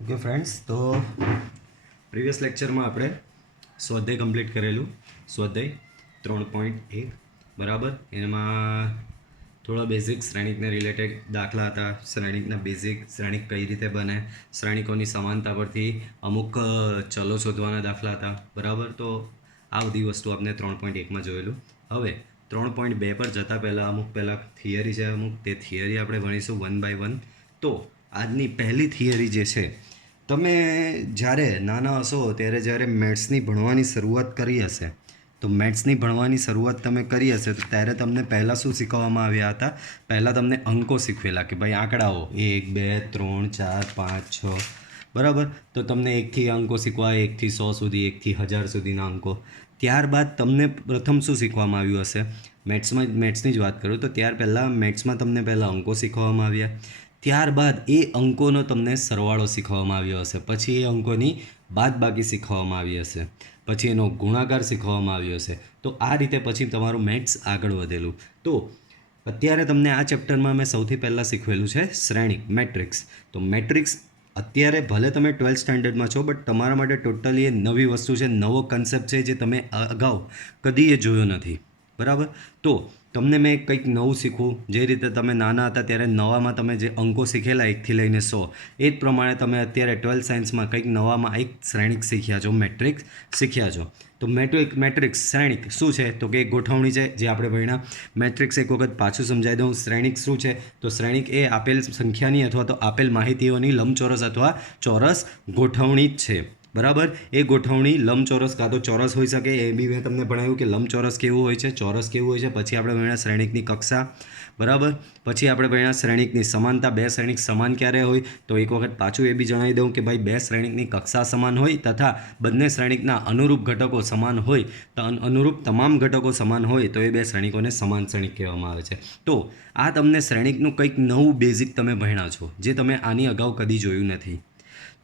Okay friends, તો previous લેક્ચરમાં આપણે સ્વાધ્યાય કમ્પ્લીટ કરેલું. સ્વાધ્યાય 3.1 બરાબર. એમાં થોડા બેઝિક શ્રેણિકને રિલેટેડ દાખલા હતા. શ્રેણિકના બેઝિક, શ્રેણિક કઈ રીતે બને, શ્રેણિકોની સમાનતા પરથી અમુક ચલો શોધવાના દાખલા હતા. બરાબર. તો આ બધી વસ્તુ આપણે 3.1માં જોયેલું. હવે 3.2 પર જતાં પહેલાં થિયરી છે, અમુક તે થિયરી આપણે ભણીશું વન બાય વન. તો આજની પહેલી થિયરી જે છે, તમે જ્યારે નાના હશો ત્યારે જ્યારે મેથ્સની ભણવાની શરૂઆત કરી હશે, તો મેથ્સની ભણવાની શરૂઆત તમે કરી હશે તો ત્યારે તમને પહેલાં શું શીખવવામાં આવ્યા હતા? પહેલાં તમને અંકો શીખવેલા કે ભાઈ આંકડાઓ 1 2 3 4 5 6 બરાબર. તો તમને એકથી અંકો શીખવાય, 1થી 100 સુધી, 1થી 1000 સુધીના અંકો. ત્યારબાદ તમને પ્રથમ શું શીખવામાં આવ્યું હશે? મેથ્સની જ વાત કરું તો મેથ્સમાં તમને પહેલાં અંકો શીખવવામાં આવ્યા. ત્યારબાદ એ અંકોનો તમને સરવાળો શીખવવામાં આવ્યો હશે. પછી એ અંકોની બાદબાકી શીખવવામાં આવી હશે. પછી એનો ગુણાકાર શીખવવામાં આવ્યો હશે. તો આ રીતે પછી તમારું મેથ્સ આગળ વધેલું. તો અત્યારે તમને આ ચેપ્ટરમાં મેં સૌથી પહેલાં શીખવેલું છે શ્રેણિક, મેટ્રિક્સ. તો મેટ્રિક્સ અત્યારે ભલે તમે 12th સ્ટાન્ડર્ડમાં છો, બટ તમારા માટે ટોટલી એ નવી વસ્તુ છે, નવો કન્સેપ્ટ છે જે તમે અગાઉ કદી એ જોયો નથી. બરાબર. તો તમને મેં કંઈક નવું શીખવું. જે રીતે તમે નાના હતા ત્યારે નવામાં તમે જે અંકો શીખેલા 1થી લઈને 100, એ જ પ્રમાણે તમે અત્યારે 12th સાયન્સમાં કંઈક નવામાં એક શ્રેણિક શીખ્યા છો, મેટ્રિક્સ શીખ્યા છો. તો મેટ્રિક્સ શ્રેણિક શું છે? તો કે એક ગોઠવણી છે જે આપણે ભણ્યા. મેટ્રિક્સ એક વખત પાછું સમજાવી દઉં. શ્રેણિક શું છે? તો શ્રેણિક એ આપેલ સંખ્યાની અથવા તો આપેલ માહિતીઓની લંબચોરસ અથવા ચોરસ ગોઠવણી જ છે. બરાબર. એ ગોઠવણી લંબચોરસ કાં તો ચોરસ હોઈ શકે. એ બી મેં તમને ભણાવ્યું કે લંબચોરસ કેવું હોય છે, ચોરસ કેવું હોય છે. પછી આપણે ભણ્યા શ્રેણિકની કક્ષા. બરાબર. પછી આપણે ભણ્યા શ્રેણિકની સમાનતા. બે શ્રેણિક સમાન ક્યારે હોય? તો એક વખત પાછું એ બી જણાવી દઉં કે ભાઈ બે શ્રેણિકની કક્ષા સમાન હોય તથા બંને શ્રેણિકના અનુરૂપ ઘટકો સમાન હોય, તો અનુરૂપ તમામ ઘટકો સમાન હોય તો એ બે શ્રેણિકોને સમાન શ્રેણિક કહેવામાં આવે છે. તો આ તમને શ્રેણિકનું કંઈક નવું બેઝિક તમે ભણ્યા છો જે તમે આની અગાઉ કદી જોયું નથી.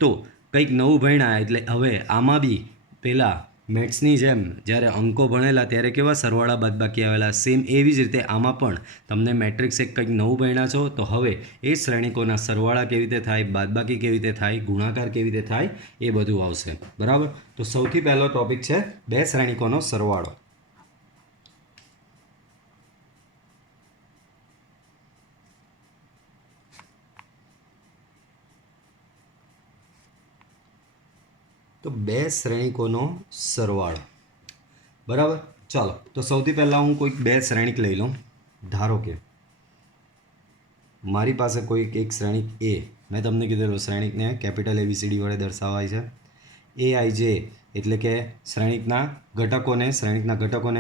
તો કંઈક નવું ભણ્યા એટલે હવે આમાં બી પહેલાં મેથ્સની જેમ જ્યારે અંકો ભણેલા ત્યારે કેવા સરવાળા બાદબાકી આવેલા, સેમ એવી જ રીતે આમાં પણ તમને મેટ્રિક્સ એક કંઈક નવું ભણ્યા છો. તો હવે એ શ્રેણિકોના સરવાળા કેવી રીતે થાય, બાદબાકી કેવી રીતે થાય, ગુણાકાર કેવી રીતે થાય, એ બધું આવશે. બરાબર. તો સૌથી પહેલો ટોપિક છે બે શ્રેણિકોનો સરવાળો. તો બે શ્રેણિકોનો સરવાળો. બરાબર. ચાલો, તો સૌથી પહેલાં હું કોઈક બે શ્રેણિક લઈ લઉં. ધારો કે મારી પાસે કોઈક એક શ્રેણિક એ, મેં તમને કીધેલું શ્રેણિકને કેપિટલ ABCD વડે દર્શાવાય છે. AIJ એટલે કે શ્રેણિકના ઘટકોને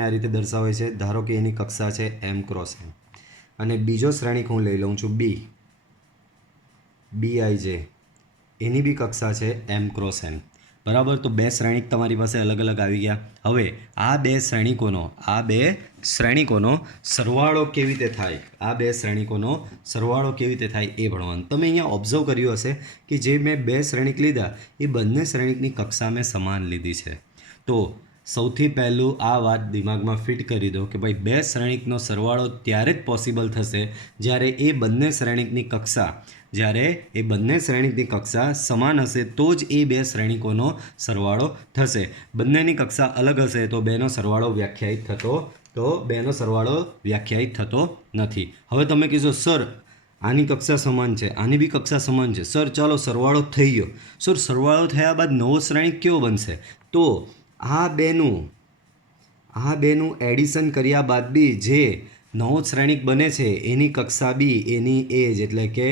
આ રીતે દર્શાવાય છે. ધારો કે એની કક્ષા છે M ક્રોસ N. અને બીજો શ્રેણિક હું લઈ લઉં છું BIJ. એની બી કક્ષા છે M ક્રોસ N. બરાબર. તો બે શ્રેણિક તમારી પાસે અલગ અલગ આવી ગયા. હવે આ બે શ્રેણિકોનો સરવાળો કેવી રીતે થાય, એ ભણવાનું. તમે અહીંયા ઓબ્ઝર્વ કર્યું હશે કે જે મેં બે શ્રેણિક લીધા એ બંને શ્રેણિકની કક્ષા મેં સમાન લીધી છે. તો સૌથી પહેલું આ વાત દિમાગમાં ફિટ કરી દો કે ભાઈ બે શ્રેણિકનો સરવાળો ત્યારે જ પોસિબલ થશે જ્યારે એ બંને શ્રેણિકની કક્ષા સમાન હશે, તો જ એ બે શ્રેણિકોનો સરવાળો થશે. બંનેની કક્ષા અલગ હશે તો બેનો સરવાળો વ્યાખ્યાયિત થતો નથી. હવે તમે કહેશો સર આની કક્ષા સમાન છે, આની બી કક્ષા સમાન છે, સર ચાલો સરવાળો થઈ ગયો. સર સરવાળો થયા બાદ નવો શ્રેણિક કેવો બનશે? તો આ બેનું એડિશન કર્યા બાદ બી જે નવો શ્રેણિક બને છે એની કક્ષા બી એની એ જ એટલે કે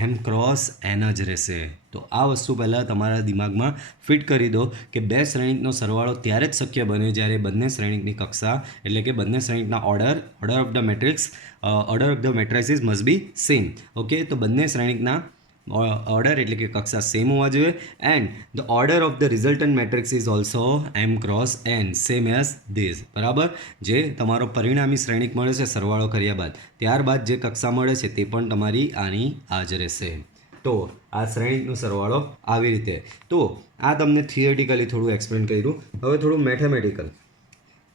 M ક્રોસ N જ રહેશે. તો આ વસ્તુ પહેલાં તમારા દિમાગમાં ફિટ કરી દો કે બે શ્રેણિકનો સરવાળો ત્યારે જ શક્ય બને જ્યારે બંને શ્રેણિકની કક્ષા એટલે કે બંને શ્રેણિકના order of the matrices must be same. Okay. તો બંને શ્રેણિકના ઓર્ડર એટલે કે કક્ષા સેમ હોવા જોઈએ. And the order of the resultant matrix is also M cross N, same as this. બરાબર. જે તમારો પરિણામી શ્રેણિક મળે છે સરવાળો કર્યા બાદ, ત્યારબાદ જે કક્ષા મળે છે તે પણ તમારી આની આ જ રહેશે. તો આ શ્રેણિકનો સરવાળો આવી રીતે. તો આ તમને થિયરિટિકલી થોડું એક્સપ્લેન કર્યું. હવે થોડું મેથેમેટિકલ.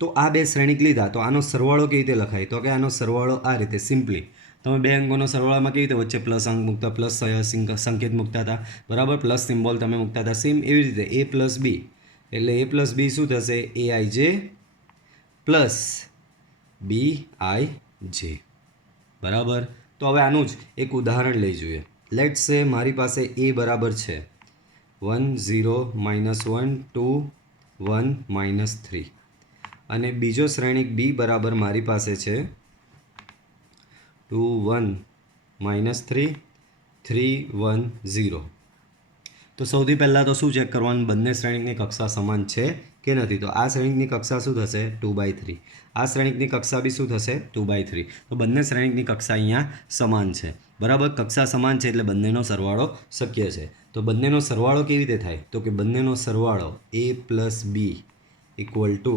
તો આ બે શ્રેણિક લીધા તો આનો સરવાળો કેવી રીતે લખાય? તો કે આનો સરવાળો આ રીતે સિમ્પલી તમે બે અંકોનો સરવાળામાં કેવી રીતે વચ્ચે પ્લસ અંક મૂકતા, પ્લસ સંકેત મૂકતા હતા, બરાબર, પ્લસ સિમ્બોલ તમે મૂકતા હતા. સેમ એવી રીતે a પ્લસ બી, એટલે a પ્લસ બી શું થશે? aij પ્લસ bij, બરાબર. તો હવે આનું જ એક ઉદાહરણ લઈ જોઈએ. લેટ્સ સે મારી પાસે a બરાબર છે 1 0 -1 2 1 -3 અને બીજો શ્રેણિક b બરાબર મારી પાસે છે 2 1 -3 3 1 0. તો સૌથી પહેલાં તો શું ચેક કરવાનું? બંને શ્રેણિકની કક્ષા સમાન છે કે નથી. તો આ શ્રેણિકની કક્ષા શું થશે? 2/3. આ શ્રેણિકની કક્ષા બી શું થશે? 2/3. તો બંને શ્રેણિકની કક્ષા અહીંયા સમાન છે, બરાબર. કક્ષા સમાન છે એટલે બંનેનો સરવાળો શક્ય છે. તો બંનેનો સરવાળો કેવી રીતે થાય? તો કે બંનેનો સરવાળો a plus b equal to,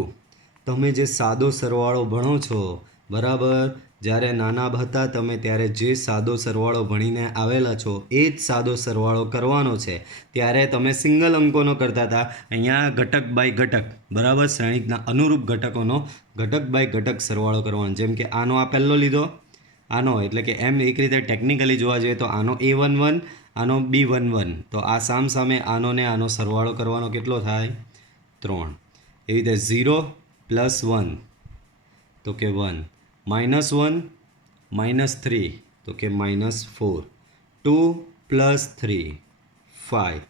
તમે જે સાદો સરવાળો ભણો છો, બરાબર, જ્યારે નાના હતા તમે ત્યારે જે સાદો સરવાળો ભણીને આવેલા છો એ જ સાદો સરવાળો કરવાનો છે. ત્યારે તમે સિંગલ અંકોનો કરતા હતા, અહીંયા ઘટક બાય ઘટક, બરાબર, શ્રેણિકના અનુરૂપ ઘટકોનો ઘટક બાય ઘટક સરવાળો કરવાનો. જેમ કે આનો આ પહેલો લીધો, આનો, એટલે કે એમ એક રીતે ટેકનિકલી જોવા જઈએ તો આનો a11, આનો b11, તો આ સામે આનો ને આનો સરવાળો કરવાનો કેટલો થાય? 3. એવી રીતે 0 પ્લસ 1 તો કે 1, -1 -3 તો કે -4, 2 પ્લસ 3 5,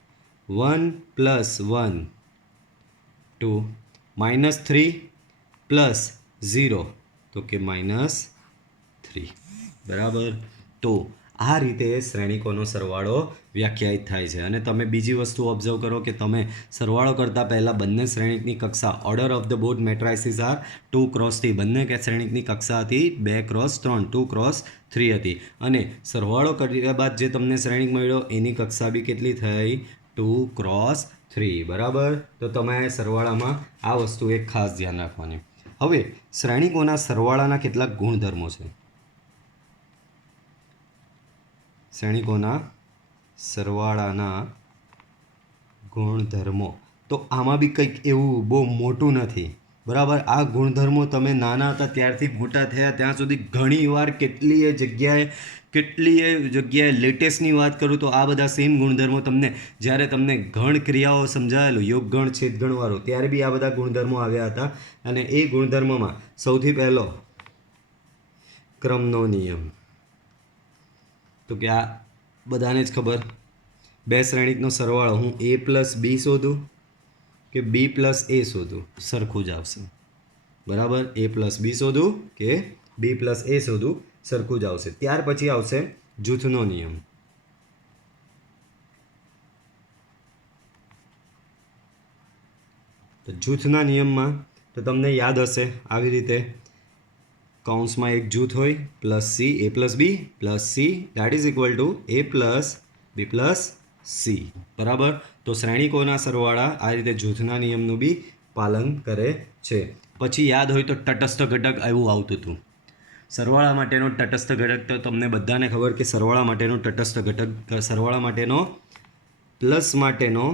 1 પ્લસ 1 2, -3 પ્લસ 0 તો કે -3, બરાબર. તો આ રીતે શ્રેણિકોનો સરવાળો વ્યાખ્યાયિત થાય છે. અને તમે બીજી વસ્તુ ઓબ્ઝર્વ કરો કે તમે સરવાળો કરતાં પહેલાં બંને શ્રેણિકની કક્ષા, order of the board matrices are 2x3, બંને શ્રેણિકની કક્ષા હતી 2x3, 2x3 હતી. અને સરવાળો કર્યા બાદ જે તમને શ્રેણિક મળ્યો એની કક્ષા બી કેટલી થઈ? 2x3, બરાબર. તો તમે સરવાળામાં આ વસ્તુ એક ખાસ ધ્યાન રાખવાની. હવે શ્રેણિકોના સરવાળાના કેટલાક ગુણધર્મો છે. શ્રેણિકોના સરવાળાના ગુણધર્મો, તો આમાં બી કંઈક એવું બહુ મોટું નથી, બરાબર. આ ગુણધર્મો તમે નાના હતા ત્યારથી મોટા થયા ત્યાં સુધી ઘણીવાર કેટલીય જગ્યાએ લેટેસ્ટની વાત કરું તો આ બધા સેમ ગુણધર્મો તમને, જ્યારે તમને ગણ ક્રિયાઓ સમજાયેલું, યોગ ગણ, છેદ ગણવાળું, ત્યારે બી આ બધા ગુણધર્મો આવ્યા હતા. અને એ ગુણધર્મોમાં સૌથી પહેલો ક્રમનો નિયમ, તો કે આ બધાને જ ખબર, બે શ્રેણિકનો સરવાળો હું a પ્લસ બી શોધું કે b પ્લસ a શોધું, સરખું જ આવશે, બરાબર. a પ્લસ બી શોધું કે b પ્લસ a શોધું, સરખું જ આવશે. ત્યાર પછી આવશે જૂથનો નિયમ. તો જૂથના નિયમમાં તો તમને યાદ હશે આવી રીતે, કૌંસમાં એક જૂથ હોય plus c, a plus b plus c that is equal to a plus b plus c, બરાબર. તો શ્રેણિકોના સરવાળા આ રીતે જૂથના નિયમનું બી પાલન કરે છે. પછી યાદ હોય તો તટસ્થ ઘટક એવું આવતું હતું. સરવાળા માટેનો તટસ્થ ઘટક તો તમને બધાને ખબર કે સરવાળા માટેનો તટસ્થ ઘટક, સરવાળા માટેનો પ્લસ માટેનો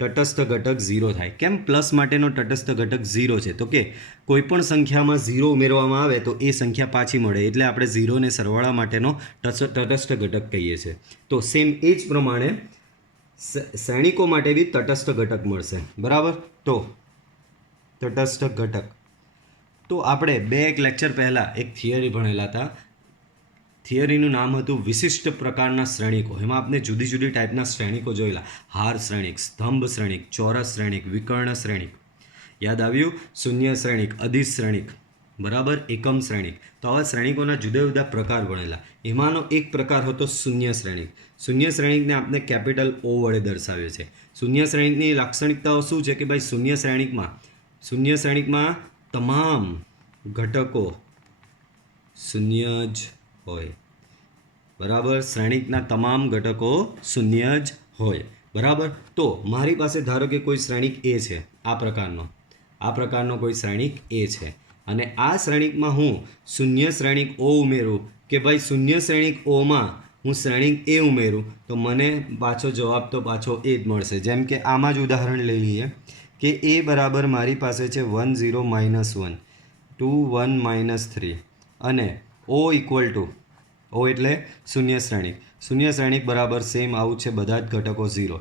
તટસ્થ ઘટક 0 થાય. કેમ પ્લસ માટેનો તટસ્થ ઘટક 0 છે? તો કે કોઈ પણ સંખ્યામાં 0 ઉમેરવામાં આવે તો એ સંખ્યા પાછી મળે, એટલે આપણે 0ને સરવાળા માટેનો તટસ્થ ઘટક કહીએ છીએ. તો સેમ એ જ પ્રમાણે શ્રેણિકો માટે બી તટસ્થ ઘટક મળશે, બરાબર. તો તટસ્થ ઘટક, તો આપણે એક લેક્ચર પહેલાં એક થિયરી ભણેલા હતા. થિયરીનું નામ હતું વિશિષ્ટ પ્રકારના શ્રેણિકો. એમાં આપણે જુદી જુદી ટાઈપના શ્રેણિકો જોયેલા. હાર શ્રેણિક, સ્તંભ શ્રેણિક, ચોરસ શ્રેણિક, વિકર્ણ શ્રેણિક, યાદ આવ્યું? શૂન્ય શ્રેણિક, અધિશ શ્રેણિક, બરાબર, એકમ શ્રેણિક. તો આવા શ્રેણિકોના જુદા જુદા પ્રકાર ભણેલા. એમાંનો એક પ્રકાર હતો શૂન્ય શ્રેણિક. શૂન્ય શ્રેણિકને આપણે કેપિટલ O વડે દર્શાવીએ છીએ. શૂન્ય શ્રેણિકની લાક્ષણિકતાઓ શું છે કે ભાઈ શૂન્ય શ્રેણિકમાં તમામ ઘટકો શૂન્ય જ હોય, બરાબર. શ્રેણિકના તમામ ઘટકો શૂન્ય જ હોય, બરાબર. તો મારી પાસે ધારો કે કોઈ શ્રેણિક A છે, આ પ્રકારનો કોઈ શ્રેણિક A છે, અને આ શ્રેણિકમાં હું શૂન્ય શ્રેણિક O ઉમેરું કે ભાઈ શૂન્ય શ્રેણિક Oમાં હું શ્રેણિક A ઉમેરું તો મને પાછો જવાબ તો પાછો એ જ મળશે. જેમ કે આમાં જ ઉદાહરણ લઈ લઈએ કે A બરાબર મારી પાસે છે 1 0 -1 2 1 -3 અને O ઇક્વલ ટુ ઓ એટલે શૂન્ય શ્રેણિક. શૂન્ય શ્રેણિક બરાબર સેમ આવું છે, બધા જ ઘટકો 0.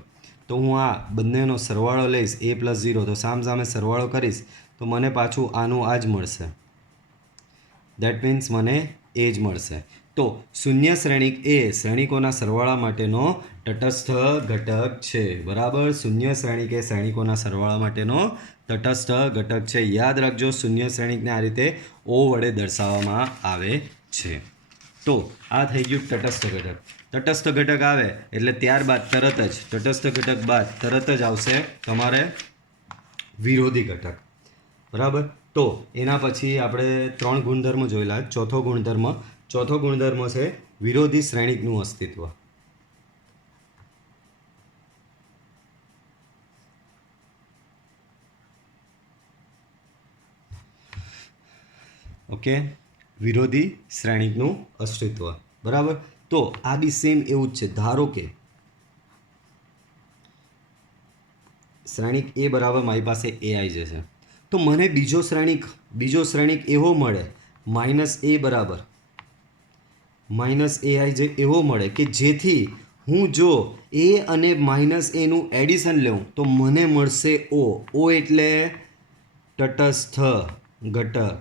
તો હું આ બંનેનો સરવાળો લઈશ a પ્લસ 0, તો સામે સરવાળો કરીશ તો મને પાછું આનું આ જ મળશે. દેટ મીન્સ મને એ જ મળશે. તો શૂન્ય શ્રેણિક એ શ્રેણિકોના સરવાળા માટેનો તટસ્થ ઘટક છે. બરાબર, શૂન્ય શ્રેણિક એ શ્રેણિકોના સરવાળા માટેનો તટસ્થ ઘટક છે. યાદ રાખજો, શૂન્ય શ્રેણિકને આ રીતે ઓ વડે દર્શાવવામાં આવે છે. તો આ થઈ ગયું તટસ્થ ઘટક. તટસ્થ ઘટક આવે એટલે ત્યારબાદ તરત જ તટસ્થ ઘટક બાદ તરત જ આવશે તમારે વિરોધી ઘટક. બરાબર, તો એના પછી આપણે 3 ગુણધર્મ જોયેલા. ચોથો ગુણધર્મ છે વિરોધી શ્રેણિકનું અસ્તિત્વ. ઓકે, વિરોધી શ્રેણિકનું અસ્તિત્વ. બરાબર, તો આ બી સેમ એવું જ છે. ધારો કે શ્રેણિક એ બરાબર મારી પાસે એ આવી જશે, તો મને બીજો શ્રેણિક એવો મળે -a બરાબર -a આવી જાય એવો મળે કે જેથી હું જો a અને -a નું એડિશન લઉં તો મને મળશે o. o એટલે તટસ્થ ઘટક.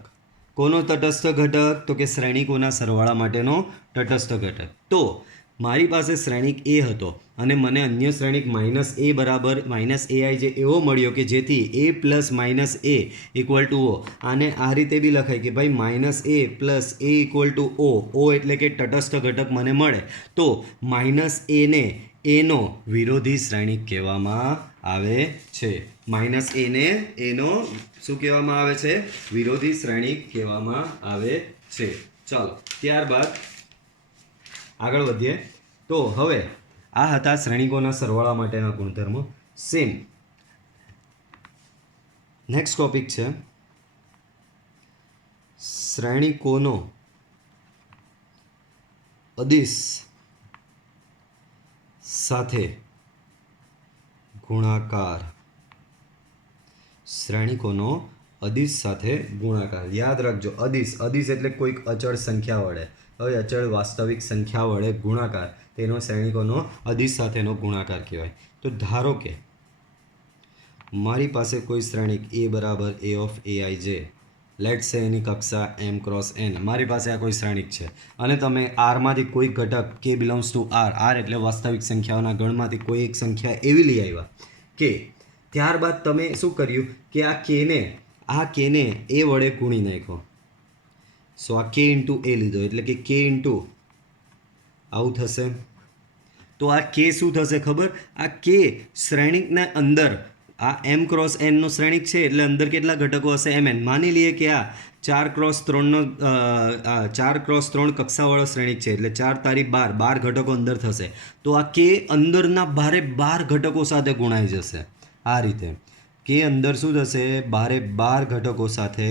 કોનો તટસ્થ ઘટક? તો કે શ્રેણિકોના સરવાળા માટેનો તટસ્થ ઘટક. તો મારી પાસે શ્રેણિક એ હતો અને મને અન્ય શ્રેણિક -a બરાબર -ai જે એવો મળ્યો કે જેથી a plus -a equal to o. આને આ રીતે બી લખાય કે ભાઈ -a plus a equal to o. o એટલે કે તટસ્થ ઘટક મને મળે તો -a ને એનો વિરોધી શ્રેણિક કહેવામાં આવે છે. -a ને એનો શું કહેવામાં આવે છે? વિરોધી શ્રેણિક કહેવામાં આવે છે. ચાલો ત્યારબાદ આગળ વધીએ. તો હવે આ હતા શ્રેણિકોના સરવાળા માટેના ગુણધર્મો. સેમ નેક્સ્ટ ટોપિક છે શ્રેણિકોનો અદિશ સાથે ગુણાકાર. શ્રેણિકોનો અદિશ સાથે ગુણાકાર. યાદ રાખજો, અદિશ એટલે કોઈક અચળ સંખ્યા વડે. હવે અચળ વાસ્તવિક સંખ્યા વડે ગુણાકાર, તેનો શ્રેણિકોનો અદિશ સાથેનો ગુણાકાર કહેવાય. તો ધારો કે મારી પાસે કોઈ શ્રેણિક a બરાબર a ઓફ aij, લેટ્સ સે એની કક્ષા m ક્રોસ n. મારી પાસે આ કોઈ શ્રેણિક છે અને તમે આરમાંથી કોઈ ઘટક k બિલોંગ્સ ટુ આર એટલે વાસ્તવિક સંખ્યાઓના ગણમાંથી કોઈ એક સંખ્યા એવી લઈ આવ્યા કે ત્યારબાદ તમે શું કર્યું કે આ કેને એ વડે ગુણી નાખ્યો. સો આ k ઇન્ટુ એ લીધો એટલે કે k ઇન્ટુ આવું થશે. તો આ k શું થશે ખબર? આ k શ્રેણિકના અંદર આ m ક્રોસ n નો શ્રેણિક છે એટલે અંદર કેટલા ઘટકો હશે? mn. માની લઈએ કે આ 4x3 કક્ષાવાળો શ્રેણિક છે એટલે 4 તારી 12 ઘટકો અંદર થશે. તો આ k અંદરના 12 ઘટકો સાથે ગુણાઈ જશે. આ રીતે k અંદર શું થશે? 12 ઘટકો સાથે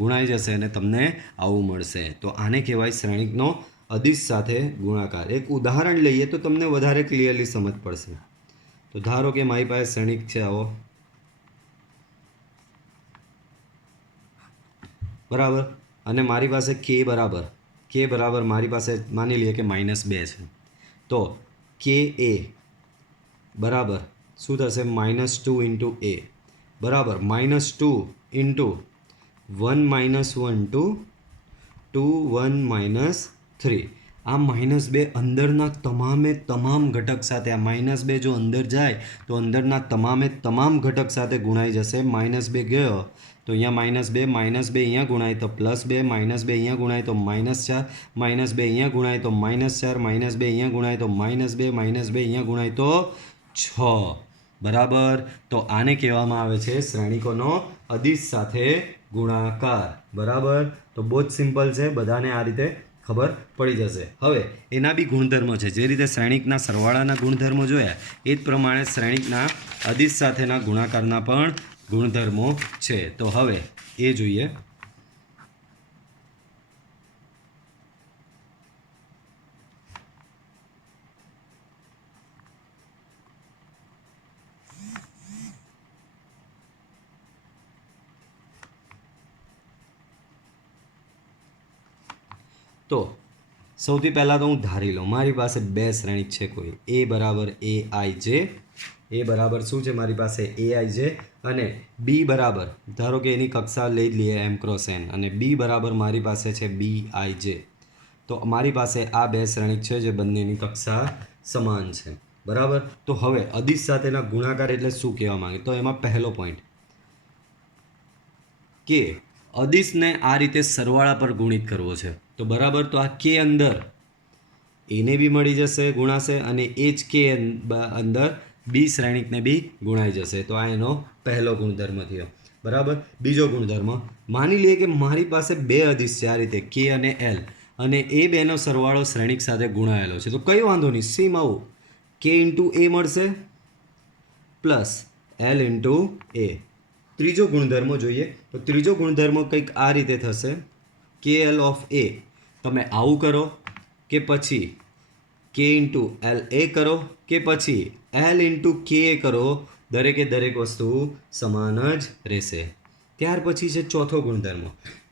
ગુણાઈ જશે અને તમને આવું મળશે. તો આને કહેવાય શ્રેણિકનો અદિશ સાથે ગુણાકાર. એક ઉદાહરણ લઈએ તો તમને વધારે ક્લિયરલી સમજ પડશે. તો ધારો કે મારી પાસે શ્રેણિક છે આવો, બરાબર, અને મારી પાસે k બરાબર મારી પાસે માની લઈએ કે -2 છે. તો ka બરાબર શું થશે? -2 ઇન્ટુ a બરાબર -2 ઇન્ટુ 1 - 1 ટુ 2 1 - 3. આ -2 અંદરના તમામ ઘટક સાથે, આ -2 જો અંદર જાય તો અંદરના તમામ ઘટક સાથે ગુણાઈ જશે. -2 ગયો તો અહીંયા -2 અહીંયા ગુણાય તો +2 -2 અહીંયા ગુણાય તો -4 -2 અહીંયા ગુણાય તો -4 -2 અહીંયા ગુણાય તો -2 -2 અહીંયા ગુણાય તો 6. બરાબર, તો આને કહેવામાં આવે છે શ્રેણિકોનો અદિશ સાથે ગુણાકાર. બરાબર, તો બહુ જ સિમ્પલ છે, બધાને આ રીતે ખબર પડી જશે. હવે એના બી ગુણધર્મો છે. જે રીતે શ્રેણિકના સરવાળાના ગુણધર્મો જોયા એ જ પ્રમાણે શ્રેણિકના અદિશ સાથેના ગુણાકારના પણ ગુણધર્મો છે. તો હવે એ જોઈએ. તો સૌથી પહેલાં તો હું ધારી લઉં મારી પાસે બે શ્રેણિક છે કોઈ એ બરાબર એ આઈ જે, એ બરાબર શું છે મારી પાસે એ આઈ જે, અને બી બરાબર ધારો કે એની કક્ષા લઈ જ લઈએ એમ ક્રોસ એન, અને બી બરાબર મારી પાસે છે બી આઈ જે. તો મારી પાસે આ બે શ્રેણિક છે જે બંનેની કક્ષા સમાન છે. બરાબર. તો હવે અદિશ સાથેના ગુણાકાર એટલે શું કહેવા માંગે, તો એમાં પહેલો પોઈન્ટ કે અદિશને આ રીતે સરવાળા પર ગુણિત કરવો છે. તો બરાબર, તો આ કે અંદર એને બી મળી જશે ગુણાશે, અને એ જ કે અંદર બી શ્રેણિકને બી ગુણાઈ જશે. તો આ એનો પહેલો ગુણધર્મ થયો. બરાબર. બીજો ગુણધર્મ, માની લઈએ કે મારી પાસે બે અદિશ છે આ રીતે કે અને એલ, અને એ બેનો સરવાળો શ્રેણિક સાથે ગુણાયેલો છે. તો કંઈ વાંધો નહીં, સેમ આવું કે ઇન્ટુ એ મળશે પ્લસ એલ ઇન્ટુ એ. ત્રીજો ગુણધર્મ જોઈએ તો ત્રીજો ગુણધર્મ કંઈક આ રીતે થશે, કે એલ ઓફ એ તમે આવું કરો કે પછી કે ઇન્ટુ એલ એ કરો કે પછી એલ ઇન્ટુ કે એ કરો, દરેકે દરેક વસ્તુ સમાન જ રહેશે. ત્યાર પછી છે ચોથો ગુણધર્મ.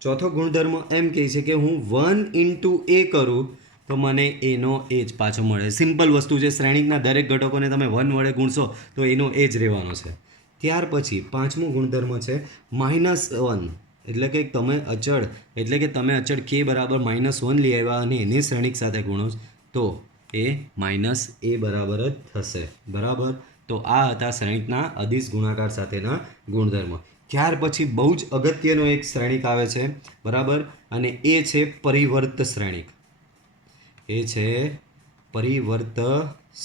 ચોથો ગુણધર્મ એમ કહે છે કે હું 1 ઇન્ટુ એ કરું તો મને એનો એ જ પાછો મળે. સિમ્પલ વસ્તુ છે, શ્રેણિકના દરેક ઘટકોને તમે 1 વડે ગુણશો તો એનો એ જ રહેવાનો છે. ત્યાર પછી પાંચમો ગુણધર્મ છે -1, એટલે કે તમે અચળ કે બરાબર -1 લઈ આવ્યા અને એને શ્રેણિક સાથે ગુણો તો એ -a બરાબર જ થશે. બરાબર. તો આ હતા શ્રેણિકના અદિશ ગુણાકાર સાથેના ગુણધર્મ. ત્યાર પછી બહુ જ અગત્યનો એક શ્રેણિક આવે છે. બરાબર. અને એ છે પરિવર્ત શ્રેણિક. એ છે પરિવર્ત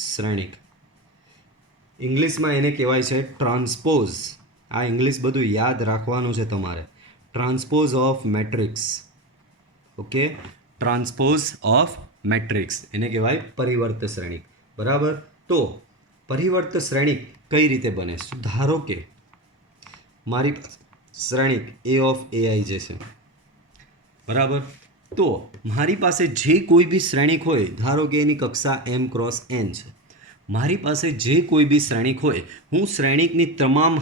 શ્રેણિક. ઇંગ્લિશમાં એને કહેવાય છે ટ્રાન્સપોઝ. આ ઇંગ્લિશ બધું યાદ રાખવાનું છે તમારે. Transpose of matrix. Okay, transpose of matrix એને કહેવાય પરિવર્ત શ્રેણિક. બરાબર. તો પરિવર્ત શ્રેણિક કઈ રીતે બને? ધારો કે મારી શ્રેણિક એ ઓફ એ આઈ જે છે. બરાબર. તો મારી પાસે જે કોઈ બી શ્રેણિક હોય, ધારો કે એની કક્ષા એમ ક્રોસ એન છે, મારી પાસે જે કોઈ બી શ્રેણિક હોય, હું શ્રેણિકની તમામ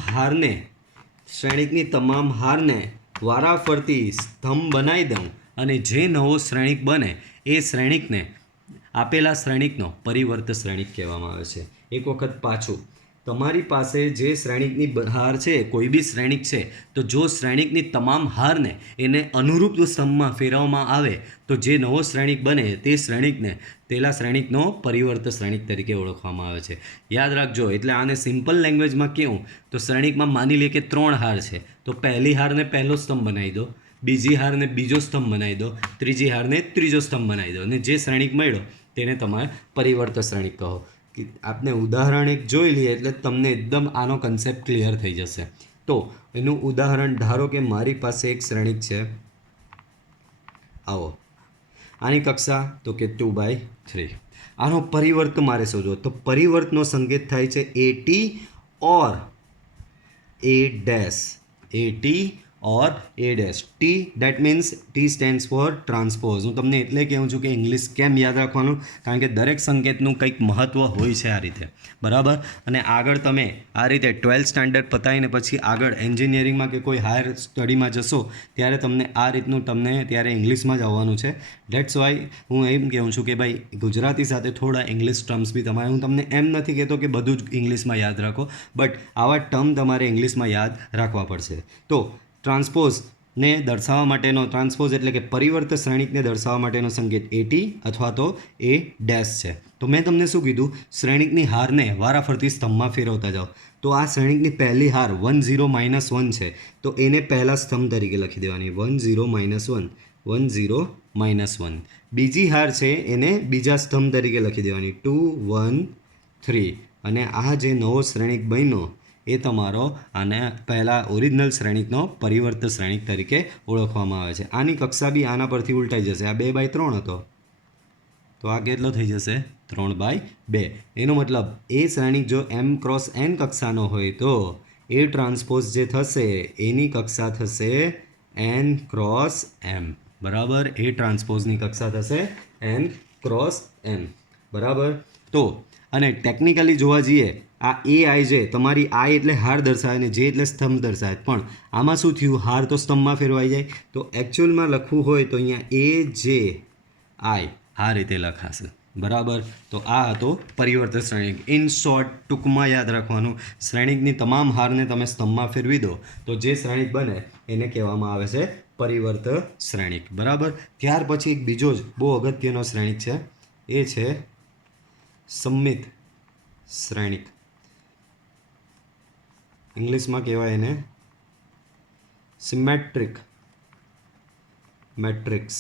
હારને વારાફરતી સ્તંભ બનાવી દઉં, અને જે નવો શ્રેણિક બને એ શ્રેણિકને આપેલા શ્રેણિકનો પરિવર્ત શ્રેણિક કહેવામાં આવે છે. એક વખત પાછું, તમારી પાસે જે શ્રેણિકની હાર છે, કોઈ બી શ્રેણિક છે, તો જો શ્રેણિકની તમામ હારને એને અનુરૂપ સ્તંભમાં ફેરવવામાં આવે તો જે નવો શ્રેણિક બને તે શ્રેણિકને પેલા શ્રેણિકનો પરિવર્ત શ્રેણિક તરીકે ઓળખવામાં આવે છે. યાદ રાખજો. એટલે આને સિમ્પલ લેંગ્વેજમાં કહું તો શ્રેણિકમાં માની લે કે 3 હાર છે, તો પહેલી હારને પહેલો સ્તંભ બનાવી દો, બીજી હારને બીજો સ્તંભ બનાવી દો, ત્રીજી હારને ત્રીજો સ્તંભ બનાવી દો, અને જે શ્રેણિક મળ્યો તેને તમારે પરિવર્ત શ્રેણિક કહો. આપને ઉદાહરણ એક જોઈ લઈએ એટલે તમને એકદમ આનો કન્સેપ્ટ ક્લિયર થઈ જશે. તો એનું ઉદાહરણ ધારો કે મારી પાસે એક શ્રેણિક છે આવો, આની કક્ષા તો કે 2/3. આનો પરિવર્ત મારે શોધવો. તો પરિવર્તનો સંકેત થાય છે AT or A dash. AT or A dash. T, that means T stands for transpose. હું તમને એટલે કહું છું કે ઇંગ્લિશ કેમ યાદ રાખવાનું, કારણ કે દરેક સંકેતનું કંઈક મહત્ત્વ હોય છે આ રીતે. બરાબર. અને આગળ તમે આ રીતે 12th સ્ટાન્ડર્ડ પતાવીને પછી આગળ એન્જિનિયરિંગમાં કે કોઈ હાયર સ્ટડીમાં જશો ત્યારે તમને આ રીતનું ત્યારે ઇંગ્લિશમાં જ આવવાનું છે. ડેટ્સ વાય હું એમ કહું છું કે ભાઈ ગુજરાતી સાથે થોડા ઇંગ્લિશ ટર્મ્સ બી તમારે, હું તમને એમ નથી કહેતો કે બધું જ ઇંગ્લિશમાં યાદ રાખો, બટ આવા ટર્મ તમારે ઇંગ્લિશમાં યાદ રાખવા પડશે. તો ટ્રાન્સપોઝને દર્શાવવા માટેનો, ટ્રાન્સપોઝ એટલે કે પરિવર્ત શ્રેણિકને દર્શાવવા માટેનો સંકેત AT અથવા તો A ડેશ છે. તો મેં તમને શું કીધું, શ્રેણિકની હારને વારાફરતી સ્તંભમાં ફેરવતા જાઓ. તો આ શ્રેણિકની પહેલી હાર 1 0 -1 છે, તો એને પહેલા સ્તંભ તરીકે લખી દેવાની 1 0 -1 1 0 -1. બીજી હાર છે એને બીજા સ્તંભ તરીકે લખી દેવાની 2 1 3. અને આ જે નવો શ્રેણિક બન્યો એ તમારો આને પહેલાં ઓરિજિનલ શ્રેણિકનો પરિવર્ત શ્રેણિક તરીકે ઓળખવામાં આવે છે. આની કક્ષા બી આના પરથી ઉલટાઈ જશે. આ 2/3 હતો તો આ કેટલો થઈ જશે 3/2. એનો મતલબ એ શ્રેણિક જો M ક્રોસ N કક્ષાનો હોય તો એ ટ્રાન્સપોઝ જે થશે એની કક્ષા થશે N ક્રોસ M. બરાબર. એ ટ્રાન્સપોઝની કક્ષા થશે N ક્રોસ M. બરાબર. તો અને ટેકનિકલી જોવા જઈએ આ એ આઈ જે તમારી આઈ એટલે હાર દર્શાવે ને જે એટલે સ્તંભ દર્શાવે, પણ આમાં શું થયું, હાર તો સ્તંભમાં ફેરવાઈ જાય. તો એકચ્યુઅલમાં લખવું હોય તો અહીંયા AJI આ રીતે લખાશે, બરાબર. તો આ હતો પરિવર્તિત શ્રેણિક. ઇન શોર્ટ, ટૂંકમાં યાદ રાખવાનું, શ્રેણિકની તમામ હારને તમે સ્તંભમાં ફેરવી દો તો જે શ્રેણિક બને એને કહેવામાં આવે છે પરિવર્ત શ્રેણિક, બરાબર. ત્યાર પછી એક બીજો જ બહુ અગત્યનો શ્રેણિક છે, એ છે સમમિત શ્રેણિક. ઇંગ્લિશમાં કહેવાય એને સિમેટ્રિક મેટ્રિક્સ.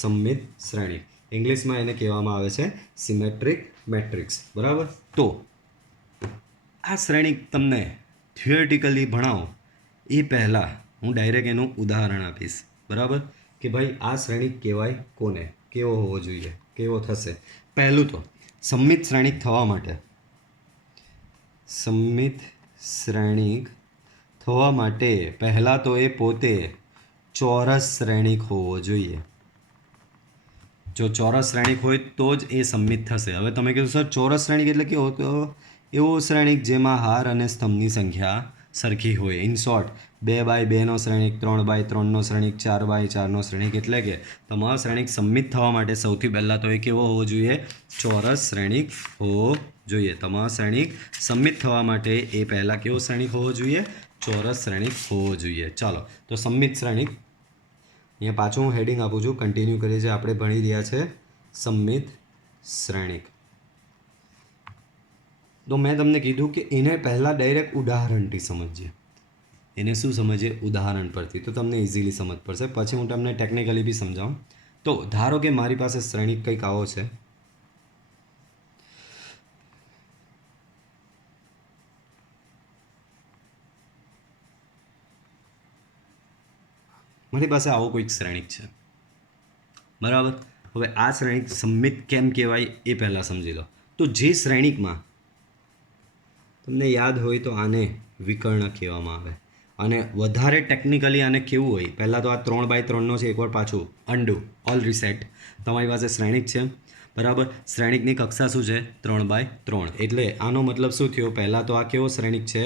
સમમિત શ્રેણિક ઇંગ્લિશમાં એને કહેવામાં આવે છે સિમેટ્રિક મેટ્રિક્સ, બરાબર. તો આ શ્રેણિક તમને થિયોરિટિકલી ભણાવો એ પહેલાં હું ડાયરેક્ટ એનું ઉદાહરણ આપીશ, બરાબર, કે ભાઈ આ શ્રેણિક કહેવાય કોને, કેવો હોવો જોઈએ, કેવો થશે. પહેલું તો સમમિત શ્રેણિક થવા માટે, સમમિત શ્રેણિક થવા માટે પહેલાં તો એ પોતે ચોરસ શ્રેણિક હોવો જોઈએ. જો ચોરસ શ્રેણિક હોય તો જ એ સમમિત થશે. હવે તમે કીધું સર ચોરસ શ્રેણિક એટલે કેવો, તો એવો શ્રેણિક જેમાં હાર અને સ્તંભની સંખ્યા સરખી હોય. ઇન શોર્ટ, 2x2નો શ્રેણિક, 3x3નો શ્રેણિક, 4x4નો શ્રેણિક. એટલે કે તમારો શ્રેણિક સમમિત થવા માટે સૌથી પહેલાં તો એ કેવો હોવો જોઈએ, ચોરસ શ્રેણિક હોવો જોઈએ. તમારો શ્રેણિક સમમિત થવા માટે એ પહેલાં કેવો શ્રેણિક હોવો જોઈએ, ચોરસ શ્રેણિક હોવો જોઈએ. ચાલો, તો સમમિત શ્રેણિક, અહીંયા પાછું હું હેડિંગ આપું છું, કન્ટિન્યુ કરીએ છીએ. આપણે ભણી રહ્યા છે સમમિત શ્રેણિક. તો મેં તમને કીધું કે એને પહેલાં ડાયરેક્ટ ઉદાહરણથી સમજીએ. એને શું સમજીએ, ઉદાહરણ પરથી, તો તમને ઇઝીલી સમજ પડશે. પછી હું તમને ટેકનિકલી બી સમજાવું. તો ધારો કે મારી પાસે શ્રેણિક કંઈક આવો છે, મારી પાસે આવો કોઈક શ્રેણિક છે, બરાબર. હવે આ શ્રેણિક સમમિત કેમ કહેવાય એ પહેલાં સમજી લો. તો જે શ્રેણિકમાં તમને યાદ હોય તો આને વિકર્ણ કહેવામાં આવે, અને વધારે ટેકનિકલી આને કેવું હોય, પહેલાં તો આ 3x3નો છે, એકવાર પાછું અનડુ ઓલ રિસેટ. તમારી પાસે શ્રેણિક છે, બરાબર. શ્રેણિકની કક્ષા શું છે, 3x3. એટલે આનો મતલબ શું થયો, પહેલાં તો આ કેવો શ્રેણિક છે,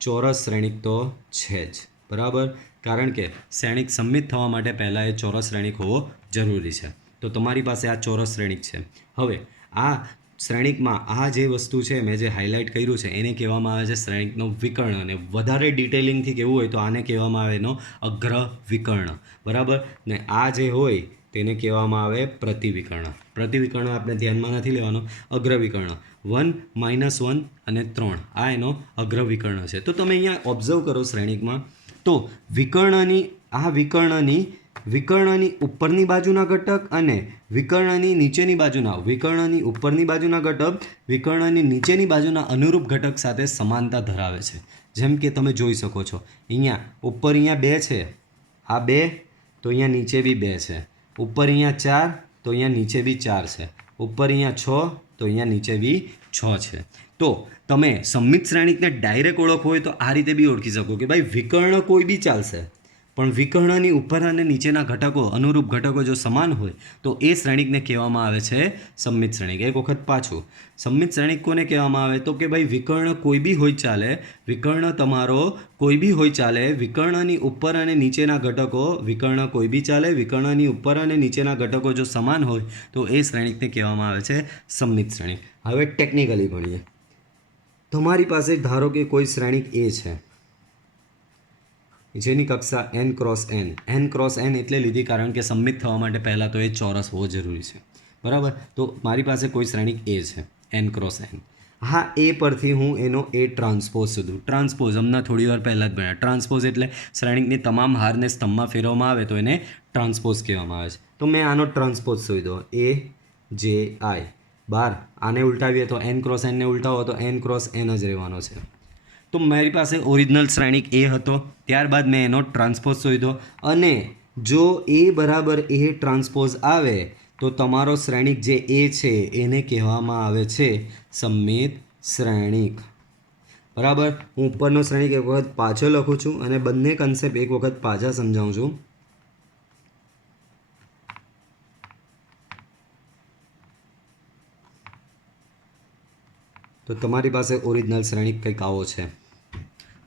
ચોરસ શ્રેણિક તો છે જ, બરાબર. કારણ કે શ્રેણિક સમમિત થવા માટે પહેલાં એ ચોરસ શ્રેણિક હોવો જરૂરી છે. તો તમારી પાસે આ ચોરસ શ્રેણિક છે. હવે આ શ્રેણિકમાં આ જે વસ્તુ છે, મેં જે હાઇલાઇટ કર્યું છે, એને કહેવામાં આવે છે શ્રેણિકનો વિકર્ણ. અને વધારે ડિટેલિંગથી કહેવું હોય તો આને કહેવામાં આવે એનો અગ્ર વિકર્ણ, બરાબર. ને આ જે હોય તેને કહેવામાં આવે પ્રતિવિકર્ણ. પ્રતિવિકર્ણ આપણે ધ્યાનમાં નથી લેવાનો, અગ્રવિકર્ણ. 1, -1 અને 3 આ એનો અગ્રવિકર્ણ છે. તો તમે અહીંયા ઓબ્ઝર્વ કરો શ્રેણિકમાં, તો વિકર્ણની આ વિકર્ણની ઉપરની બાજુના ઘટક અને વિકર્ણની નીચેની ઉપરની બાજુના ઘટક વિકર્ણની નીચેની બાજુના અનુરૂપ ઘટક સાથે સમાનતા ધરાવે છે. જેમ કે તમે જોઈ શકો છો, અહીંયા ઉપર અહીંયા 2 છે, આ 2, તો અહીંયા નીચે બી 2 છે. ઉપર અહીંયા 4, તો અહીંયા નીચે બી 4 છે. ઉપર અહીંયા 6, તો અહીંયા નીચે બી 6 છે. તો તમે સમમિત શ્રેણિકને ડાયરેક્ટ ઓળખવો હોય તો આ રીતે બી ઓળખી શકો કે ભાઈ વિકર્ણ કોઈ બી ચાલશે, પણ વિકર્ણની ઉપર અને નીચેના ઘટકો, અનુરૂપ ઘટકો જો સમાન હોય તો એ શ્રેણિકને કહેવામાં આવે છે સમમિત શ્રેણિક. એક વખત પાછું, સમમિત શ્રેણિક કોને કહેવામાં આવે, તો કે ભાઈ વિકર્ણ કોઈ બી હોય ચાલે, વિકર્ણ તમારો કોઈ બી હોય ચાલે, વિકર્ણની ઉપર અને નીચેના ઘટકો, વિકર્ણ કોઈ બી ચાલે, વિકર્ણની ઉપર અને નીચેના ઘટકો જો સમાન હોય તો એ શ્રેણિકને કહેવામાં આવે છે સમમિત શ્રેણિક. હવે ટેકનિકલી ભણીએ. તમારી પાસે ધારો કે કોઈ શ્રેણિક એ છે જેની કક્ષા n×n. n×n એટલે લીધી કારણ કે સમમિત થવા માટે પહેલાં તો એ ચોરસ હોવો જરૂરી છે, બરાબર. તો મારી પાસે કોઈ શ્રેણિક એ છે n×n. હા, એ પરથી હું એનો એ ટ્રાન્સપોઝ શોધું. ટ્રાન્સપોઝ હમણાં થોડી વાર પહેલાં જ ભણ્યા. ટ્રાન્સપોઝ એટલે શ્રેણિકની તમામ હારને સ્તંભમાં ફેરવવામાં આવે તો એને ટ્રાન્સપોઝ કહેવામાં આવે છે. તો મેં આનો ટ્રાન્સપોઝ શોધ્યો, AJI. બાર આને ઉલટાવીએ તો n×n ને ઉલટાવો તો n×n જ રહેવાનો છે. તો મારી પાસે ઓરિજિનલ શ્રેણિક એ હતો, ત્યારબાદ મેં એનો ટ્રાન્સપોઝ શોધ્યો, અને જો એ બરાબર એ ટ્રાન્સપોઝ આવે તો તમારો શ્રેણિક જે એ છે એને કહેવામાં આવે છે સમમિત શ્રેણિક, બરાબર. હું ઉપરનો શ્રેણિક એક વખત પાછો લખું છું અને બંને કન્સેપ્ટ એક વખત પાછા સમજાવું છું. તો તમારી પાસે ઓરિજિનલ શ્રેણિક કંઈક આવો છે.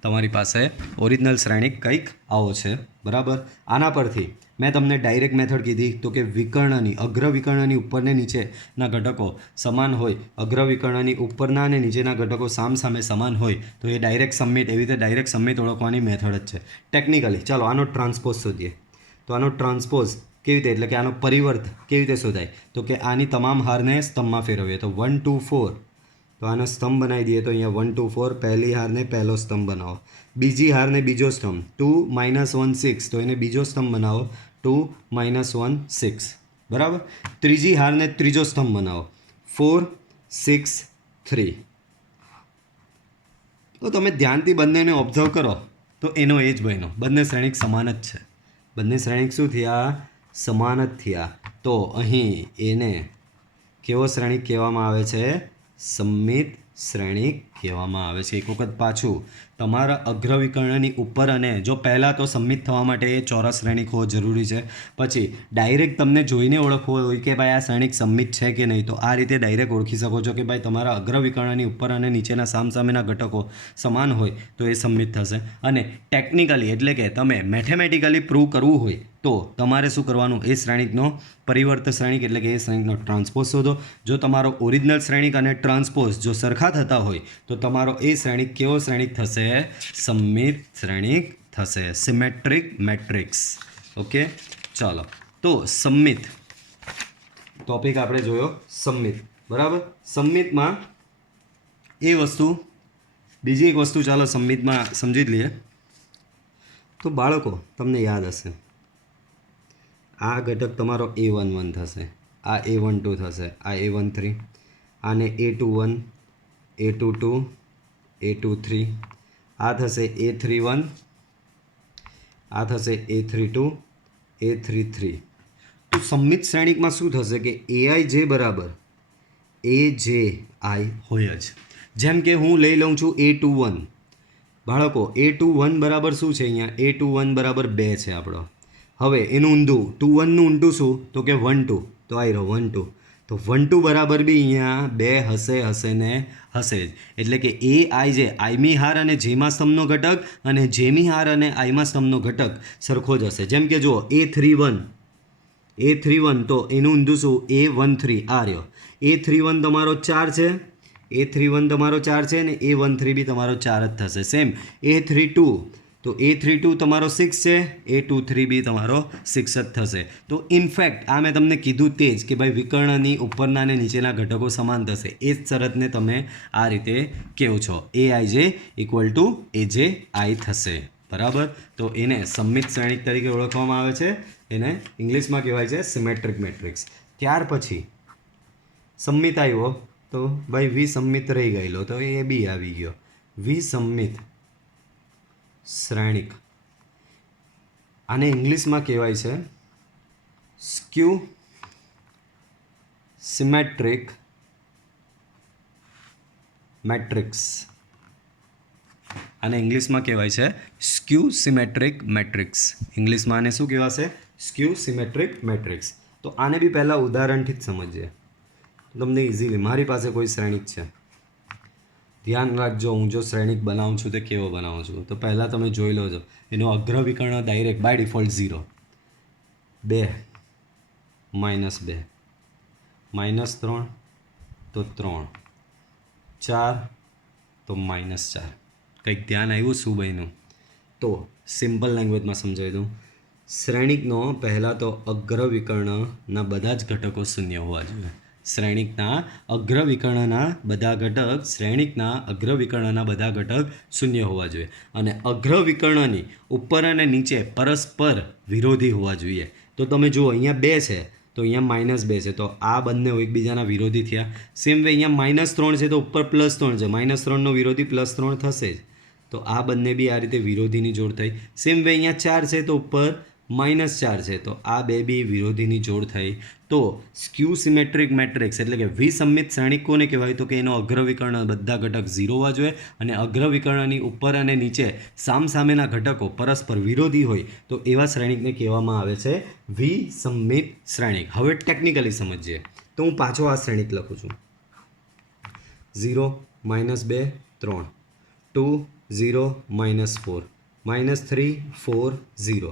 તમારી પાસે ઓરિજિનલ શ્રેણિક કંઈક આવો છે, બરાબર. આના પરથી મેં તમને ડાયરેક્ટ મેથડ કીધી તો કે વિકર્ણની અગ્ર વિકર્ણની ઉપરને નીચેના ઘટકો સમાન હોય, અગ્ર વિકર્ણની ઉપરના અને નીચેના ઘટકો સામસામે સમાન હોય તો એ ડાયરેક્ટ સમિટ, એવી રીતે ડાયરેક્ટ સમિટ ઓળખવાની મેથડ જ છે. ટેકનિકલી ચાલો આનો ટ્રાન્સપોઝ શોધીએ. તો આનો ટ્રાન્સપોઝ કેવી રીતે, એટલે કે આનો પરિવર્ત કેવી રીતે શોધાય, તો કે આની તમામ હારને સ્તંભમાં ફેરવીએ. તો 1 2 4, તો આનો સ્તંભ બનાવી દઈએ. તો અહીંયા 1 2 4, પહેલી હારને પહેલો સ્તંભ બનાવો, બીજી હારને બીજો સ્તંભ 2 -1 6, તો એને બીજો સ્તંભ બનાવો 2 -1 6, બરાબર. ત્રીજી હારને ત્રીજો સ્તંભ બનાવો 4 6 3. તો તમે ધ્યાનથી બંનેને ઓબ્ઝર્વ કરો તો એનો એ જ બન્યો, બંને શ્રેણિક સમાન જ છે. બંને શ્રેણિક શું થયા, સમાન જ થયા. તો અહીં એને કેવો શ્રેણિક કહેવામાં આવે છે, સમમિત શ્રેણિક કહેવામાં આવે છે. એક વખત પાછું, તમારા અગ્રવિકર્ણની ઉપર અને જો પહેલાં તો સમમિત થવા માટે એ ચોરસ શ્રેણિક હોવો જરૂરી છે. પછી ડાયરેક્ટ તમને જોઈને ઓળખવો હોય કે ભાઈ આ શ્રેણિક સમમિત છે કે નહીં, તો આ રીતે ડાયરેક્ટ ઓળખી શકો છો કે ભાઈ તમારા અગ્રવિકર્ણની ઉપર અને નીચેના સામસામેના ઘટકો સમાન હોય તો એ સમમિત થશે. અને ટેકનિકલી એટલે કે તમે મેથેમેટિકલી પ્રૂવ કરવું હોય તો તમારે શું કરવાનું, એ શ્રેણિકનો પરિવર્ત શ્રેણિક એટલે કે એ શ્રેણિકનો ટ્રાન્સપોઝ શોધો. જો તમારો ઓરિજિનલ શ્રેણિક અને ટ્રાન્સપોઝ જો સરખા થતા હોય તો તમારો એ શ્રેણિક કેવો શ્રેણિક થશે, સમમિત શ્રેણિક થશે, સિમેટ્રિક મેટ્રિક્સ. ઓકે, ચાલો. તો સમમિત ટોપિક આપણે જોયો, સમમિત, બરાબર. સમમિતમાં એ વસ્તુ, બીજી એક વસ્તુ ચાલો સમમિતમાં સમજી જ લઈએ. તો બાળકો તમને યાદ હશે, આ ઘટક તમારો A11 થશે, આ A12 થશે, આ A13, આને A21 A22 A23, આ થશે A31, આ થશે A32 A33. તો સમમિત શ્રેણિકમાં શું થશે કે AIJ બરાબર AJI હોય જ. જેમ કે હું લઈ લઉં છું A21, બાળકો A21 બરાબર શું છે, અહીંયા A21 બરાબર 2 છે આપણો. હવે એનું ઊંધું 21નું ઊંધું શું, તો કે 12, તો આવી રહ્યો 12, તો 12 બરાબર બી અહીંયા 2 હશે ને હશે જ. એટલે કે AIJ, આઈમી હાર અને જેમાં સ્તંભનો ઘટક અને જેમી હાર અને આઈમાં સ્તંભનો ઘટક સરખો જ હશે. જેમ કે જુઓ A31 તો એનું ઊંધું શું, A13, આ રહ્યો. A31 તમારો 4 છે, A31 તમારો 4 છે ને A13 બી તમારો 4 જ થશે. સેમ A32, તો A32 તમારો 6 છે, A23 બી તમારો 6 જ થશે. તો ઇનફેક્ટ આ મેં તમને કીધું તે જ કે ભાઈ વિકર્ણની ઉપરના અને નીચેના ઘટકો સમાન થશે. એ જ શરતને તમે આ રીતે કહો છો, AIJ = AJI થશે, બરાબર. તો એને સમમિત શ્રેણિક તરીકે ઓળખવામાં આવે છે, એને ઇંગ્લિશમાં કહેવાય છે સિમેટ્રિક મેટ્રિક્સ. ત્યાર પછી સમમિત આવ્યો તો ભાઈ વિસમમિત રહી ગયેલો, તો એ બી આવી ગયો. વિસમમિત શ્રેણિક, આને ઇંગ્લિશમાં કહેવાય છે સ્ક્યુ સિમેટ્રિક મેટ્રિક્સ. આને ઇંગ્લિશમાં કહેવાય છે સ્ક્યુ સિમેટ્રિક મેટ્રિક્સ. ઇંગ્લિશમાં આને શું કહેવાશે, સ્ક્યુ સિમેટ્રિક મેટ્રિક્સ. તો આને બી પહેલાં ઉદાહરણથી જ સમજીએ તમને ઇઝીલી. મારી પાસે કોઈ શ્રેણિક છે, ધ્યાન રાખજો, હું જો શ્રેણિક બનાવું છું તે કેવો બનાવું છું. તો પહેલાં તમે જોઈ લો છો, એનો અગ્રવિકર્ણ ડાયરેક્ટ બાય ડિફોલ્ટ 0, 2 -2, -3 તો 3, 4 તો -4. કંઈક ધ્યાન આવ્યું શું બન્યું? તો સિમ્પલ લેંગ્વેજમાં સમજાવી દઉં. શ્રેણિકનો પહેલાં તો અગ્રવિકર્ણના બધા જ ઘટકો શૂન્ય હોવા જોઈએ. શ્રેણિકના અગ્રવિકર્ણના બધા ઘટક શૂન્ય હોવા જોઈએ. અને અગ્રવિકર્ણની ઉપર અને નીચે પરસ્પર વિરોધી હોવા જોઈએ. તો તમે જુઓ અહીંયા 2 છે તો અહીંયા -2 છે, તો આ બંને એકબીજાના વિરોધી થયા. સેમ વે અહીંયા -3 છે તો ઉપર +3 છે, -3નો વિરોધી +3 થશે જ. તો આ બંને બી આ રીતે વિરોધીની જોડ થઈ. સેમ વે અહીંયા 4 છે તો ઉપર -4 છે, તો આ બે બી વિરોધીની જોડ થઈ. તો સ્ક્યુ સિમેટ્રિક મેટ્રિક્સ એટલે કે વિસમમિત શ્રેણિક કોને કહેવાય, તો કે એનો અગ્રવિકર્ણ બધા ઘટક 0 હોવા જોઈએ અને અગ્રવિકર્ણની ઉપર અને નીચે સામસામેના ઘટકો પરસ્પર વિરોધી હોય તો એવા શ્રેણિકને કહેવામાં આવે છે વિસમમિત શ્રેણિક. હવે ટેકનિકલી સમજીએ તો હું પાછો આ શ્રેણિક લખું છું. 0 -2 3, 2 0 -4 -3 4 0.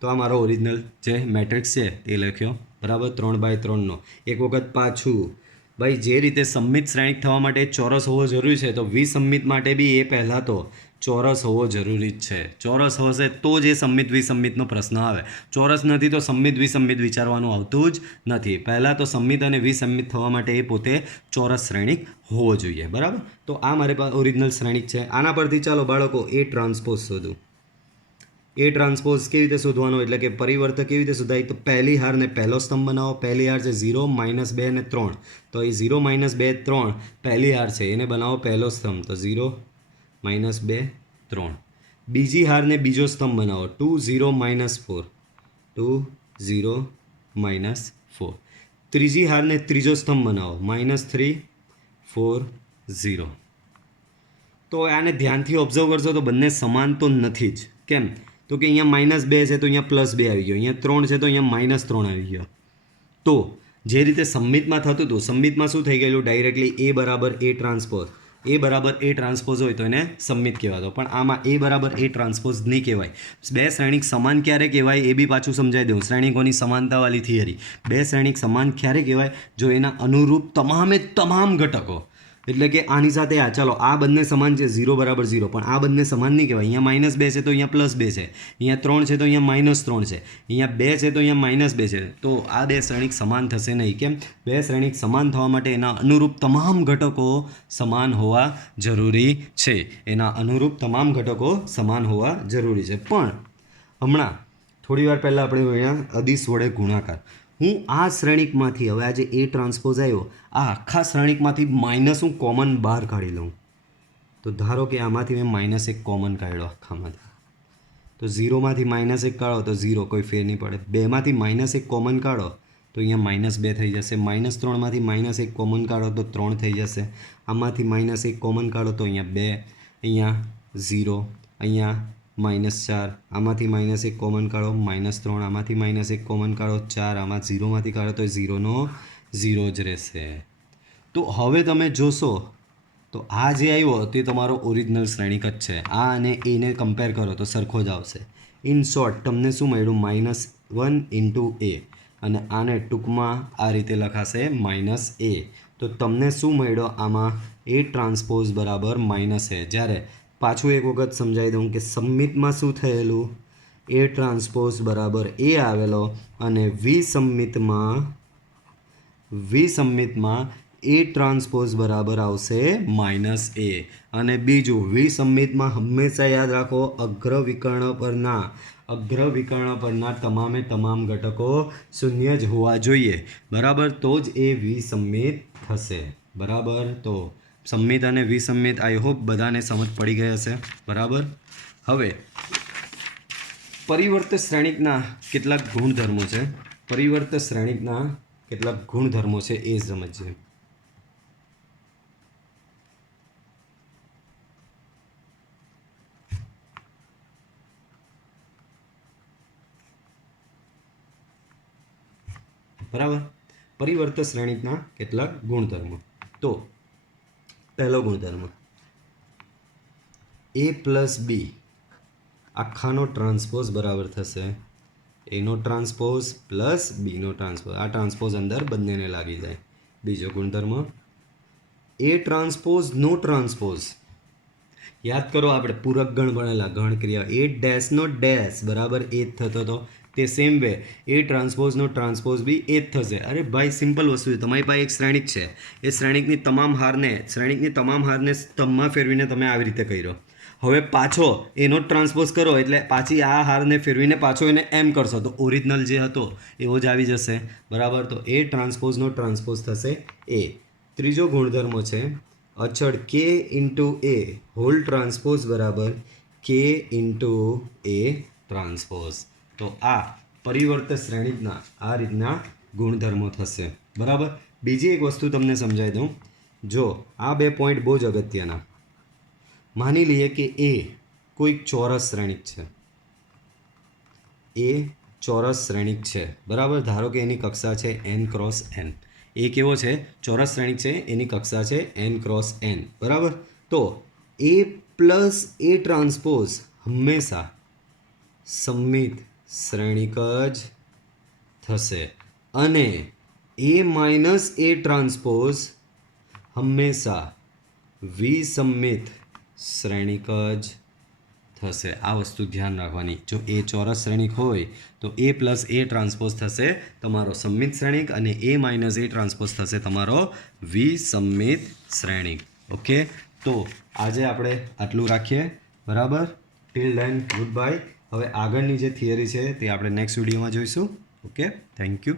તો આ મારો ઓરિજિનલ જે મેટ્રિક્સ છે એ લખ્યો, બરાબર, 3/3નો. એક વખત પાછું, ભાઈ જે રીતે સમમિત શ્રેણિક થવા માટે ચોરસ હોવો જરૂરી છે, તો વિસમમિત માટે બી એ પહેલાં તો ચોરસ હોવો જરૂરી જ છે. ચોરસ હશે તો જ એ સમમિત વિસમમિતનો પ્રશ્ન આવે. ચોરસ નથી તો સમમિત વિસમમિત વિચારવાનું આવતું જ નથી. પહેલાં તો સમમિત અને વિસમમિત થવા માટે એ પોતે ચોરસ શ્રેણિક હોવો જોઈએ, બરાબર. તો આ મારી પાસે ઓરિજિનલ શ્રેણિક છે. આના પરથી ચાલો બાળકો એ ટ્રાન્સપોઝ શોધું. એ ટ્રાન્સપોઝ કેવી રીતે શોધવાનો, એટલે કે પરિવર્તક કેવી રીતે શોધાય, તો પહેલી હારને પહેલો સ્તંભ બનાવો. પહેલી હાર છે 0 -2 અને 3, તો એ 0 -2 3 પહેલી હાર છે, એને બનાવો પહેલો સ્તંભ, તો 0 -2 3. બીજી હારને બીજો સ્તંભ બનાવો, 2 0 -4 2 0 -4. ત્રીજી હારને ત્રીજો સ્તંભ બનાવો, -3 4 0. તો આને ધ્યાનથી ઓબ્ઝર્વ કરશો તો બંને સમાન તો નથી જ. કેમ? તો કે અહીંયા -2 છે તો અહીંયા +2 આવી ગયો, અહીંયા 3 છે તો અહીંયા -3 આવી ગયો. તો જે રીતે સમમિતમાં થતું હતું, સમમિતમાં શું થઈ ગયેલું, ડાયરેક્ટલી એ બરાબર એ ટ્રાન્સપોઝ. એ બરાબર એ ટ્રાન્સપોઝ હોય તો એને સમમિત કહેવાતો, પણ આમાં એ બરાબર એ ટ્રાન્સપોઝ નહીં કહેવાય. બે શ્રેણિક સમાન ક્યારે કહેવાય એ બી પાછું સમજાવી દઉં. શ્રેણિકોની સમાનતાવાળી થિયરી. બે શ્રેણિક સમાન ક્યારે કહેવાય, જો એના અનુરૂપ તમામે તમામ ઘટકો, એટલે કે આની સાથે આ, ચાલો આ બંને સમાન છે, 0 = 0, પણ આ બંને સમાન નહીં કહેવાય. અહીંયા -2 છે તો અહીંયા +2 છે, અહીંયા 3 છે તો અહીંયા -3 છે, અહીંયા 2 છે તો અહીંયા -2 છે. તો આ બે શ્રેણિક સમાન થશે નહીં. કેમ? બે શ્રેણિક સમાન થવા માટે એના અનુરૂપ તમામ ઘટકો સમાન હોવા જરૂરી છે. એના અનુરૂપ તમામ ઘટકો સમાન હોવા જરૂરી છે. પણ હમણાં થોડી વાર પહેલાં આપણે ભણ્યા અદિશ વડે ગુણાકાર. હું આ શ્રેણિકમાંથી, હવે આજે એ ટ્રાન્સપોઝ આવ્યો, આ આખા શ્રેણિકમાંથી માઇનસ હું કોમન બહાર કાઢી લઉં. તો ધારો કે આમાંથી મેં -1 કોમન કાઢ્યો આખામાંથી, તો 0માંથી -1 કાઢો તો 0, કોઈ ફેર નહીં પડે. 2માંથી -1 કોમન કાઢો તો અહીંયા -2 થઈ જશે. -3માંથી -1 કોમન કાઢો તો 3 થઈ જશે. આમાંથી -1 કોમન કાઢો તો અહીંયા 2, અહીંયા 0, અહીંયા -4, આમાંથી -1 કોમન કાઢો -3, આમાંથી -1 કોમન કાઢો 4, આમાં 0માંથી કાઢો તો 0 0 જ રહેશે. તો હવે તમે જોશો તો આ જે આવ્યો તે તમારો ઓરિજિનલ શ્રેણિક જ છે. આ અને એને કમ્પેર કરો તો સરખો જ આવશે. ઇન શોર્ટ તમને શું મળ્યું, -1 × a, અને આને ટૂંકમાં આ રીતે લખાશે -a. તો તમને શું મળ્યો આમાં, એ ટ્રાન્સપોઝ બરાબર -a. જ્યારે પાછું એક વખત સમજાવી દઉં કે સમમિતમાં શું થયેલું, એ ટ્રાન્સપોઝ બરાબર એ આવેલો, અને વિસમમિતમાં એ ટ્રાન્સપોઝ બરાબર આવશે -a. અને બીજું, વિસમમિતમાં હંમેશા યાદ રાખો, અગ્ર વિકર્ણ પરના તમામે તમામ ઘટકો શૂન્ય જ હોવા જોઈએ, બરાબર, તો જ એ વિસમમિત થશે, બરાબર. તો સમમિત અને વિસમમિત આઈ હોપ બધાને સમજ પડી ગઈ હશે, બરાબર. હવે પરિવર્ત શ્રેણિકના કેટલાક ગુણધર્મો છે, પરિવર્ત શ્રેણિકના કેટલાક ગુણધર્મો છે એ સમજીએ. બરાબર, પરિવર્ત શ્રેણિકના કેટલાક ગુણધર્મો. તો પહેલો ગુણધર્મ, a + b આખાનો ટ્રાન્સપોઝ બરાબર થશે એનો ટ્રાન્સપોઝ પ્લસ બીનો ટ્રાન્સપોઝ. આ ટ્રાન્સપોઝ અંદર બંનેને લાગી જાય. બીજો ગુણધર્મ, એ ટ્રાન્સપોઝ નો ટ્રાન્સપોઝ. યાદ કરો આપણે પૂરક ગણ ભણેલા, ગણ ક્રિયા. એ ડેશનો ડેશ બરાબર એ જ થતો હતો, તે સેમ વે એ ટ્રાન્સપોઝનો ટ્રાન્સપોઝ બી એ જ થશે. અરે ભાઈ સિમ્પલ વસ્તુ છે. તમારી પાસે એક શ્રેણિક છે, એ શ્રેણિકની તમામ હારને સ્તંભમાં ફેરવીને તમે આવી રીતે કર્યો. હવે પાછો એનો ટ્રાન્સપોઝ કરો એટલે પાછી આ હારને ફેરવીને પાછો એને એમ કરશો તો ઓરિજિનલ જે હતો એવો જ આવી જશે, બરાબર. તો એ ટ્રાન્સપોઝનો ટ્રાન્સપોઝ થશે એ. ત્રીજો ગુણધર્મ છે અચળ k × a હોલ ટ્રાન્સપોઝ બરાબર k × a ટ્રાન્સપોઝ. તો આ પરિવર્ત શ્રેણિકના આ રીતના ગુણધર્મો થશે, બરાબર. બીજી એક વસ્તુ તમને સમજાવી દઉં. જો આ બે પોઈન્ટ બહુ જ અગત્યના. માની લઈએ કે એ કોઈક ચોરસ શ્રેણિક છે, એ ચોરસ શ્રેણિક છે, બરાબર. ધારો કે એની કક્ષા છે n × n. એ કેવો છે? ચોરસ શ્રેણિક છે, એની કક્ષા છે n × n, બરાબર. તો એ પ્લસ એ ટ્રાન્સપોઝ હંમેશા સમમિત શ્રેણિક જ થશે અને એ માઇનસ એ ટ્રાન્સપોઝ હંમેશા વિસમમિત શ્રેણિક જ થશે. આ વસ્તુ ધ્યાન રાખવાની. જો એ ચોરસ શ્રેણિક હોય તો એ પ્લસ એ ટ્રાન્સપોઝ થશે તમારો સમમિત શ્રેણિક અને એ માઇનસ એ ટ્રાન્સપોઝ થશે તમારો વિસમમિત શ્રેણિક. ઓકે, તો આજે આપણે આટલું રાખીએ. બરાબર, ટિલ ધેન ગુડ બાય. હવે આગળની જે થિયરી છે તે આપણે નેક્સ્ટ વિડીયોમાં જોઈશું. Okay, thank you.